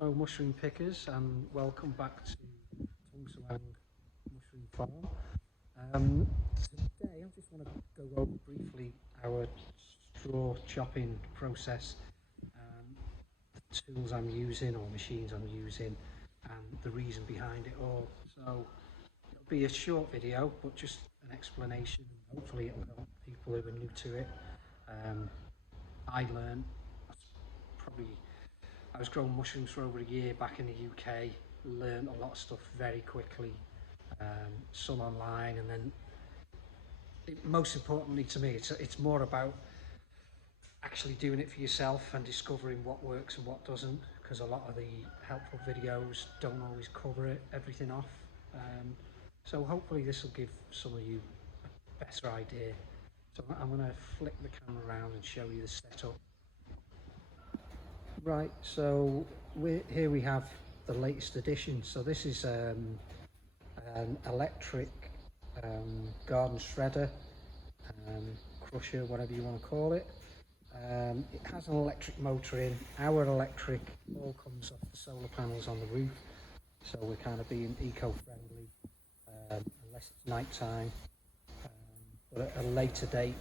Hello mushroom pickers and welcome back to Tung Suang Mushroom Farm. Today I just want to go over briefly our straw chopping process, the tools I'm using or machines I'm using and the reason behind it all. So it'll be a short video but just an explanation, and hopefully it'll help people who are new to it. I learned probably I was growing mushrooms for over a year back in the UK, learned a lot of stuff very quickly, some online, and then most importantly to me, it's more about actually doing it for yourself and discovering what works and what doesn't, because a lot of the helpful videos don't always cover everything off. So hopefully this will give some of you a better idea. So I'm going to flick the camera around and show you the setup. Right, so here we have the latest edition. So this is an electric garden shredder, crusher, whatever you want to call it. It has an electric motor in. Our electric all comes off the solar panels on the roof, so we're kind of being eco-friendly, unless it's night time. But at a later date,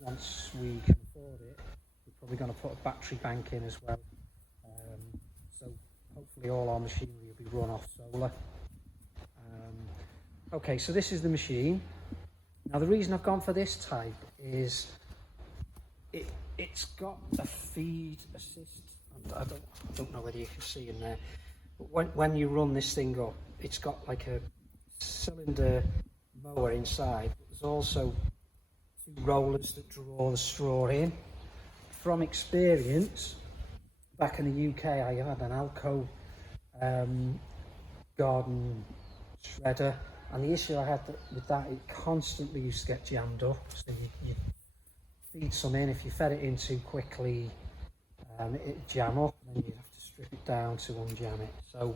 once we can afford it, we're probably going to put a battery bank in as well. So hopefully all our machinery will be run off solar. Okay, so this is the machine. Now the reason I've gone for this type is it's got a feed assist. I don't know whether you can see in there, but when you run this thing up, it's got like a cylinder mower inside. There's also two rollers that draw the straw in. From experience, back in the UK, I had an Alco garden shredder, and the issue I had with that, it constantly used to get jammed up. So you feed some in, if you fed it in too quickly, it'd jam up, and then you'd have to strip it down to unjam it. So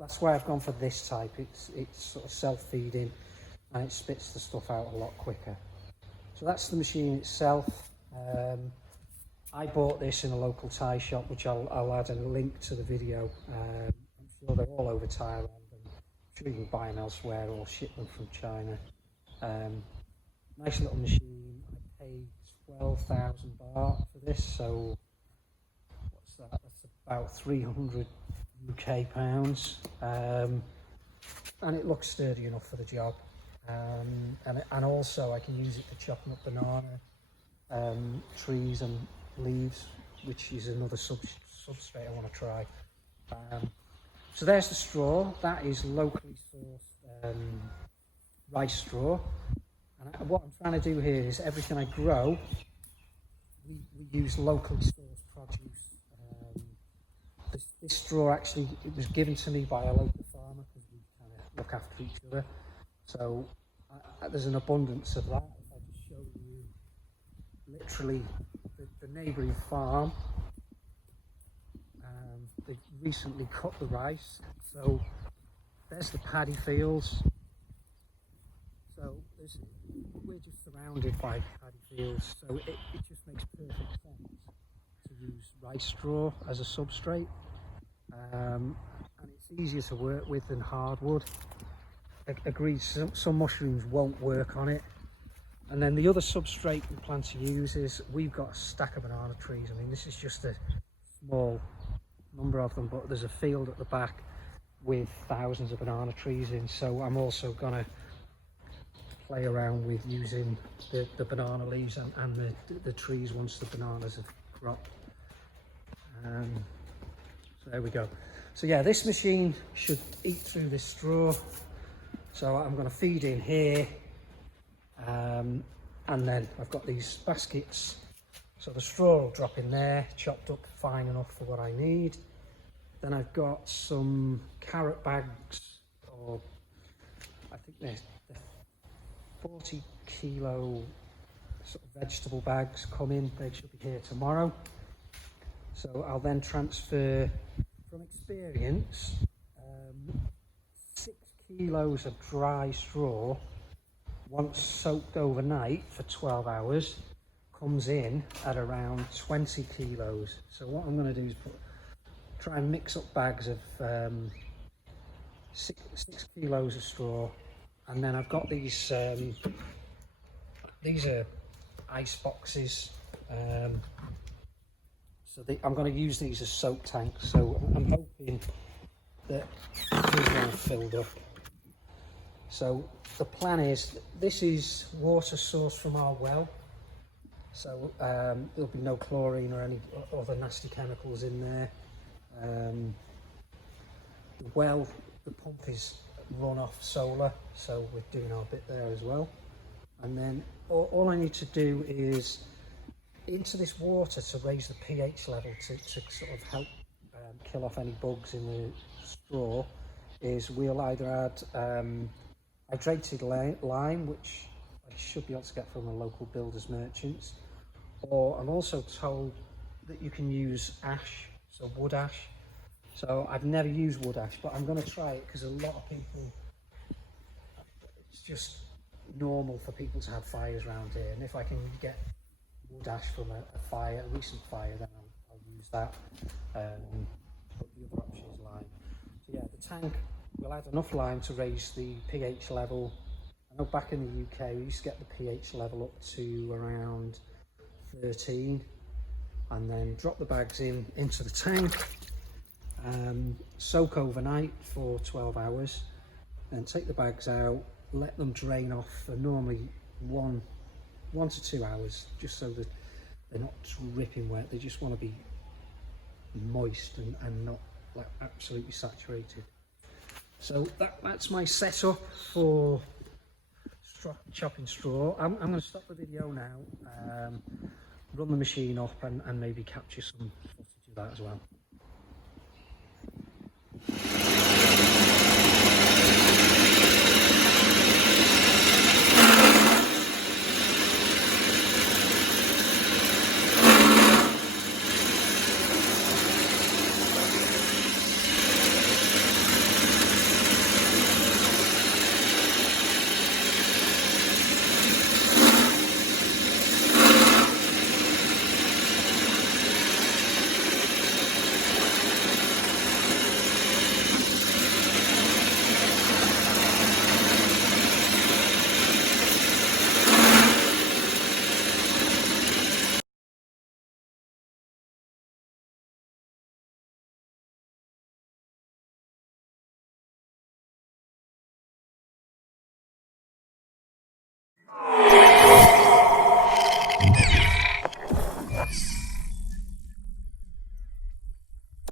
that's why I've gone for this type. It's sort of self-feeding, and it spits the stuff out a lot quicker. So that's the machine itself. I bought this in a local Thai shop, which I'll add a link to the video. I'm sure they're all over Thailand, and I'm sure you can buy them elsewhere or ship them from China. Nice little machine. I paid 12,000 baht for this, so what's that? That's about 300 UK pounds, and it looks sturdy enough for the job. And also I can use it for chopping up banana trees and leaves, which is another substrate I want to try. So there's the straw. That is locally sourced rice straw, and what I'm trying to do here is everything I grow, we use locally sourced produce. This straw actually, it was given to me by a local farmer because we kind of look after each other, so there's an abundance of that. If I just show you literally the neighbouring farm, they've recently cut the rice, so there's the paddy fields. So we're just surrounded by paddy fields, so it just makes perfect sense to use rice straw as a substrate, and it's easier to work with than hardwood. Agreed, some mushrooms won't work on it. And then the other substrate we plan to use is, we've got a stack of banana trees. I mean, this is just a small number of them, but there's a field at the back with thousands of banana trees in, so I'm also gonna play around with using the banana leaves and the trees once the bananas have cropped. So there we go. So yeah, this machine should eat through this straw. So I'm going to feed in here, and then I've got these baskets, so the straw will drop in there, chopped up fine enough for what I need. Then I've got some carrot bags, or I think they're 40 kilo sort of vegetable bags come in. They should be here tomorrow. So I'll then transfer, from experience, 6 kilos of dry straw, once soaked overnight for 12 hours, comes in at around 20 kilos. So what I'm going to do is put try and mix up bags of 6 kilos of straw, and then I've got these are ice boxes. So I'm going to use these as soak tanks. So I'm hoping that these are all filled up. So the plan is, this is water sourced from our well. So there'll be no chlorine or any other nasty chemicals in there. The well, the pump is run off solar, so we're doing our bit there as well. And then all I need to do is into this water to raise the pH level to sort of help kill off any bugs in the straw, is we'll either add hydrated lime, which I should be able to get from a local builder's merchants, or I'm also told that you can use ash, so wood ash. So I've never used wood ash, but I'm going to try it because a lot of people, it's just normal for people to have fires around here, and if I can get wood ash from a recent fire, then I'll use that. But the other option is lime. So yeah, the tank will add enough lime to raise the pH level. I know back in the UK we used to get the pH level up to around 13, and then drop the bags into the tank, soak overnight for 12 hours, then take the bags out, let them drain off for normally 1 to 2 hours, just so that they're not dripping wet. They just want to be moist and not like absolutely saturated. So that's my setup for chopping straw. I'm going to stop the video now, run the machine up and maybe capture some footage of that as well.